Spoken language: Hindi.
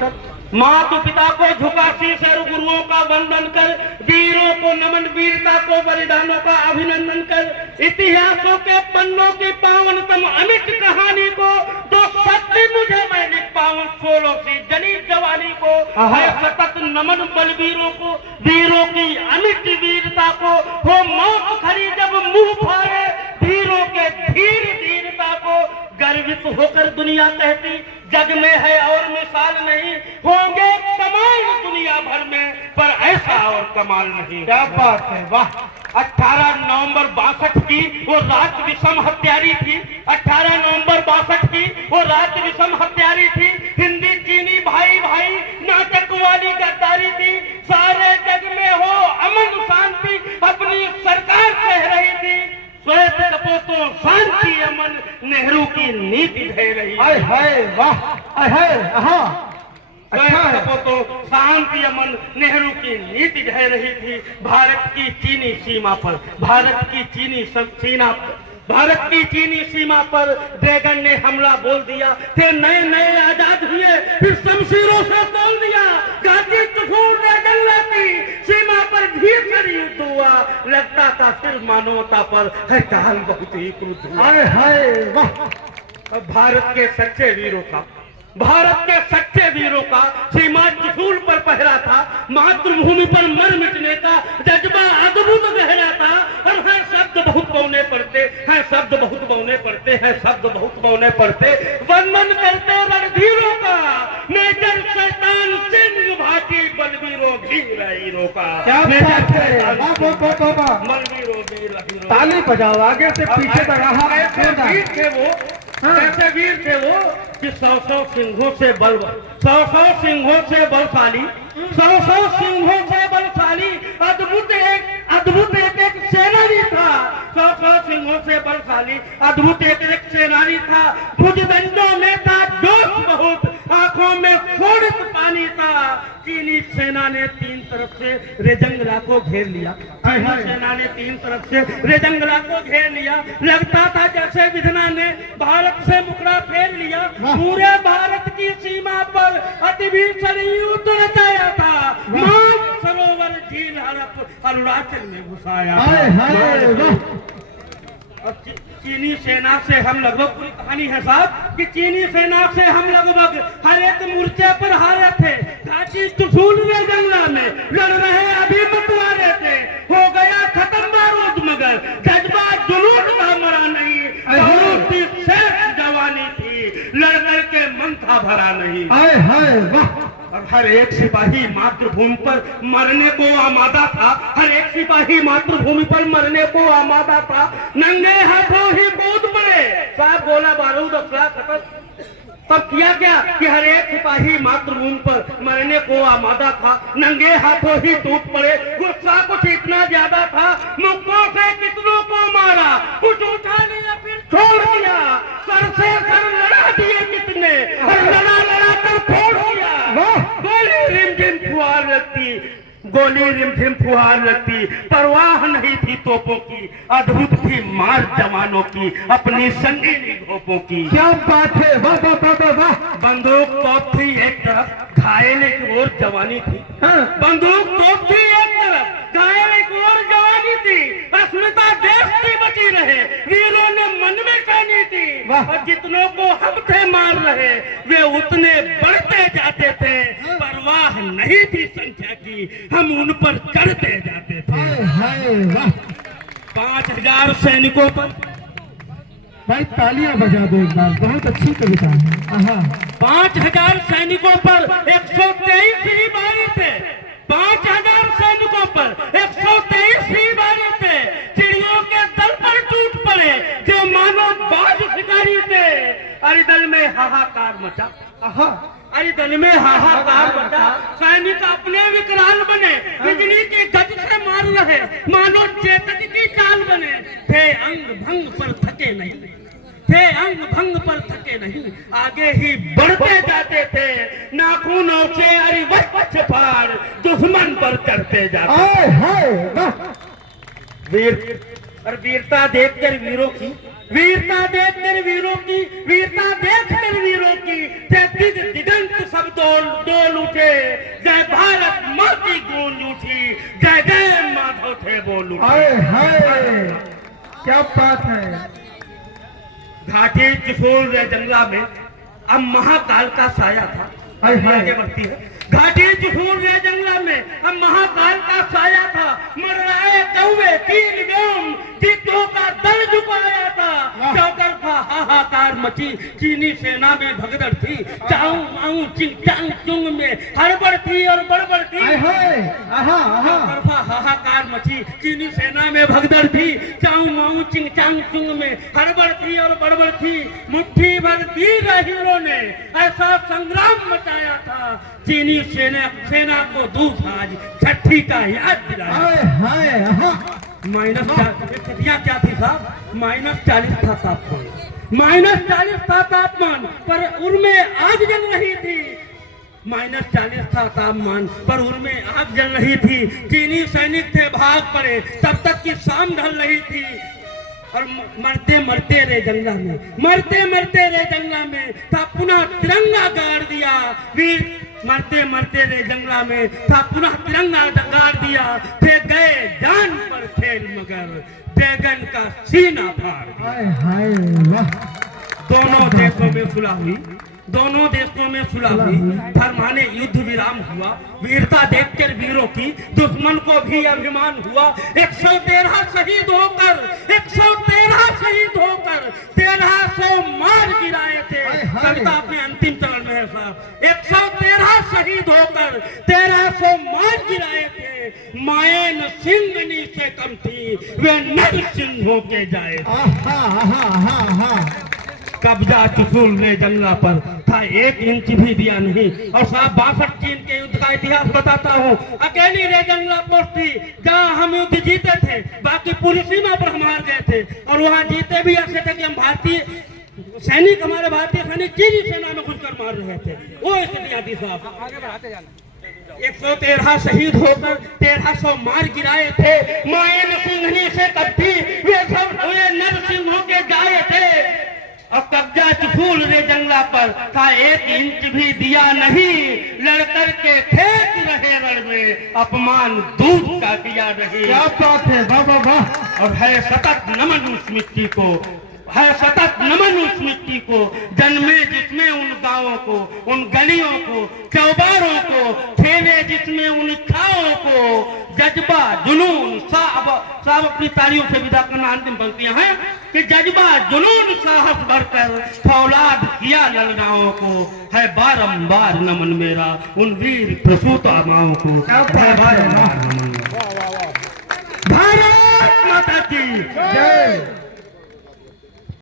कर, माता पिता को झुका शीश और गुरुओं का वंदन कर, वीरों को नमन, वीरता को बलिदानों का अभिनंदन कर, इतिहासों के पन्नों की पावनतम अमिट कहानी को तो सत्य मुझे मैं लिख पाऊं, सोलों से जनी जवानी को है सतत नमन बलवीरों को, वीरों की अमिट वीरता को हो मौत खड़ी जब मुंह फाड़े, वीरों के धीर धीरता को गर्वित होकर दुनिया कहती जग में है और मिसाल नहीं, होंगे कमाल दुनिया भर में पर ऐसा और कमाल नहीं। क्या बात है, वाह। 18 नवंबर 62 की वो रात विषम हत्यारी थी, 18 नवंबर 62 की वो रात विषम हत्यारी थी, हिंदी चीनी भाई भाई नाटक वाली गद्दारी थी, सारे जग में हो अमन शांति अपनी सरकार कह रही थी, श्वेत कपोतों शांति अमन नेहरू की नीति ढह रही। हाय हाय वाह, हाय हाँ अच्छा कपोतों शांति अमन नेहरू की नीति ढह रही थी। भारत की चीनी सीमा पर, भारत की चीनी सीमा पर ड्रैगन ने हमला बोल दिया, फिर नए नए आजाद हुए, फिर शमशीरों से तोल दिया, गाजी तुफून ड्रैगन लाती सीमा पर भीषण युद्ध हुआ, लगता था फिर मानवता पर है काल बहुत ही क्रुद्ध हुआ। हाय हाय वाह। भारत के सच्चे वीरों का, भारत के सच्चे वीरों का सीमा त्रिशूल पर पहरा था, मातृभूमि पर मर मिटने का जज्बा अद्भुत गहरा था, और है शब्द बहुत बौने पड़ते हैं, शब्द बहुत बौने पड़ते हैं, शब्द बहुत बौने पड़ते, वंदन करते रणधीरों का, मेजर शैतान सिंह भाटी बलवीरों वीर हीरो का। क्या बात है, बलवीरों वीर हीरो। ताली बजाओ, आगे से पीछे तक। ऐसे वीर थे वो, ऐसे वीर थे वो कि 100 सिंहों से बलवान, 100 सिंहों से बलशाली, 100 सिंहों से बलशाली, अद्भुत एक सेनानी था, 100 सिंहों से बलशाली, अद्भुत एक सेनानी था, भुजदंडों में था जोश बहुत, आंखों में फोड़ित पानी था, चीनी सेना ने तीन तरफ से रेजंगला को घेर लिया, सेना ने तीन तरफ से रेजंगला को घेर लिया, लगता था जैसे विधना ने भारत से मुकरा फेर लिया, पूरे भारत की सीमा पर अति भीषण युद्ध रचाया था, मान सरोवर झील हड़प अरुणाचल में घुसाया। चीनी सेना से हम लगभग, पूरी कहानी है साहब कि चीनी सेना से हम लगभग हर एक मोर्चे पर हारे थे, घाटी त्रिशूल में जंगला में लड़ रहे अभी मतवारे थे, हो गया खत्म बारूद मगर जज्बा जुनून का मरा नहीं, शेष जवानी थी लड़ करके मन था भरा नहीं। और हर एक सिपाही मातृभूमि पर मरने को आमादा था, हर एक सिपाही मातृभूमि पर मरने को आमादा था, नंगे हाथों ही कूद पड़े, साहब गोला बारूद खत्म, तब किया क्या कि हर एक सिपाही मातृभूमि पर मरने को आमादा था, नंगे हाथों ही टूट पड़े, गुस्सा कुछ इतना ज्यादा था, मुक्कों से कितनों को मारा, कुछ उठा लिया फिर छोड़ दिया, सर से सर लड़ा दिए कितने, लड़ा कर फोड़ दिया, गोली रिमझिम फुहार लगती, गोली रिमझिम फुहार लगती, परवाह नहीं थी तोपों की, अद्भुत थी मार जवानों की, अपनी संगीनी घोपों की। क्या बात है, वाह वाह वाह। बंदूक तोप थी एक तरफ, घायल एक और जवानी थी, बंदूक तोप थी एक तरफ, घायल एक और जवानी थी, अस्मिता देश की बची रहे, वीरों ने मन में ठानी थी, और जितनों को हम थे मार रहे वे उतने बढ़ते जाते थे, परवाह नहीं थी संख्या की, हम उन पर चढ़ते जाते थे। 5000 सैनिकों पर, भाई तालियां बजा दो एक बार, बहुत अच्छी कविता है। 5000 सैनिकों पर 123 ही बारी थे, 5000 सैनिकों पर 123 ही बारी थे, चिड़ियों के दल पर टूट पड़े जो मानो बाज शिकारी थे, अरिदल में हाहाकार मचा, अरिदल में हाहाकार मचा, सैनिक अपने विकराल बने, बिजली की गज से मार रहे मानो चेतक की चाल बने, थे अंग भंग पर थके नहीं, थे अंग भंग पर थके नहीं, आगे ही बढ़ते जाते थे, नाखूनों से अरे वच फाड़ दुश्मन पर चढ़ते जाते। वीर और वीरता देखकर वीरों की वीरता देखकर वीरों की, वीरता देखकर वीरों की दिगंत सब डोल उठे। जय भारत माँ की गूंज उठी, जय जय माधव थे बोल उठे। हाय हाय क्या बात है। घाटी त्रिशूल रे जंगला में अब महाकाल का साया था। हाय हाय। आगे बढ़ती है। घाटी त्रिशूल रे जंगला में अब महाकाल का साया था। मरवाए कौवे तीन व्योम चित्तों का दल झुकाया था। चौकर था हाहाकार मची, चीनी सेना में भगदड़ थी। चाऊ माऊ चिंग चांग चुंग में हड़बड़ थी और बड़बड़ थी। हाय हाय आहा आहा। चौकर था हाहाकार मची, चीनी सेना में भगदड़ थी। चाऊ माऊ चिंग चांग चुंग में हड़बड़ थी और बड़बड़ थी। मुट्ठी भर वीर हीरों ने ऐसा संग्राम मचाया था। चीनी सेना को दूध आज छठी का याद दिलाया। हाय हाय आहा। -40 क्या थी साहब? -40 था तापमान, -40 था तापमान, पर उनमें आग जल रही थी। -40 था तापमान, पर उनमें आग जल रही थी। चीनी सैनिक थे भाग पड़े, तब तक की शाम ढल रही थी। और मरते मरते रे जंगला में, मरते मरते रे जंगला में था पुनः तिरंगा गाड़ दिया। वीर मरते मरते रे जंगला में था पुनः तिरंगा गाड़ दिया। थे गए जान पर खेल मगर बैगन का सीना फाड़ दिया। हाय हाय वाह। दोनों देशों में सुलह हुई, दोनों देशों में सुलह हुई। फरमाने युद्ध विराम हुआ। वीरता देखकर वीरों की दुश्मन को भी अभिमान हुआ। 113 शहीद होकर, 113 शहीद होकर 1300 मार गिराए थे। कविता अपने अंतिम चरण में है साहब। 113 शहीद होकर 1300 मार गिराए थे। मायन सिंगनी से कम थी, वे नर सिंहों के जाए। आहा आहा आहा आहा। कब्जा त्रिशूल ने जंगला पर था, 1 इंच भी दिया नहीं। और साहब 62 चीन के युद्ध का इतिहास बताता हूँ। अकेली रे जंगला पोस्ट थी जहाँ हम युद्ध जीते थे, बाकी पूरी सीमा पर हम हार गए थे। और वहाँ जीते भी ऐसे थे कि हम भारतीय सैनिक, हमारे भारतीय सैनिक चीनी सेना में घुसकर मार रहे थे। वो स्थितियाँ थी साहब। आगे बढ़ाते जाना। 113 शहीद होकर 1300 मार गिराए थे। मायन सिंघनी से कट्टी वे सब वे नर सिंहों के गाये थे। और कब्जा त्रिशूल रे जंगला पर था, 1 इंच भी दिया नहीं। लड़कर के खेत रहे रण में, अपमान दूध का दिया नहीं। क्या बात है, वाह वाह वाह। और है सतत नमन उस मिट्टी को, है सतत नमन उस मिट्टी को, जन्मे जिसमें उन गांवों को, उन गलियों को, चौबारों को, खेले जिसमें उन खाओं को। जज्बा जुनून साहब अपनी तालियों से विदा करना अंतिम पंक्तियां हैं कि जज्बा जुनून साहस भरकर फौलाद किया ललनाओं को। है बारंबार नमन मेरा उन वीर प्रसूता माओं को। है बारंबार नमन। भारत माता की जय।